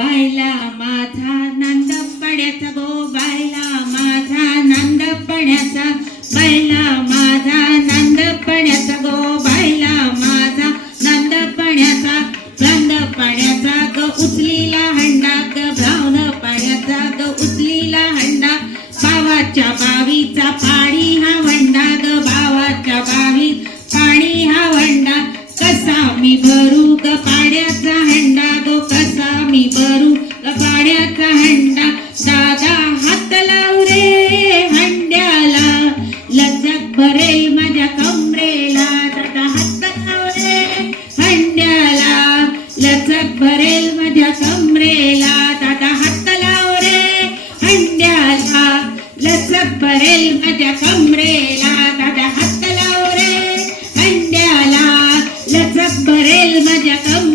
बायला माझा नंद पड्याचा गो बायला माझा नंद पड्याचा बायला माझा नंद पड्याचा गो बायला माझा नंद पड्याचा ब्रांद पाण्याचा ग उचलीला हंडा ग ब्राह्मण पाण्याचा ग उचलीला हंडा बावाच्या बावीचा पाणी हा वंडा ग बावाच्या बावीत पाणी हा वंडा कसा मी भरू ग पाण्याचा हंडा गो कसा मी भरू ग पाण्याचा हंडा दादा हात लाव रे हंड्याला लचक भरेल माझ्या कमरेला दादा हात लाव रे हंड्याला लचक भरेल माझ्या कमरेला दादा हात लाव रे हंड्याला लचक भरेल माझ्या कमरेला दादा हात लाव रे हंड्याला लचक भरेल माझ्या कमरेला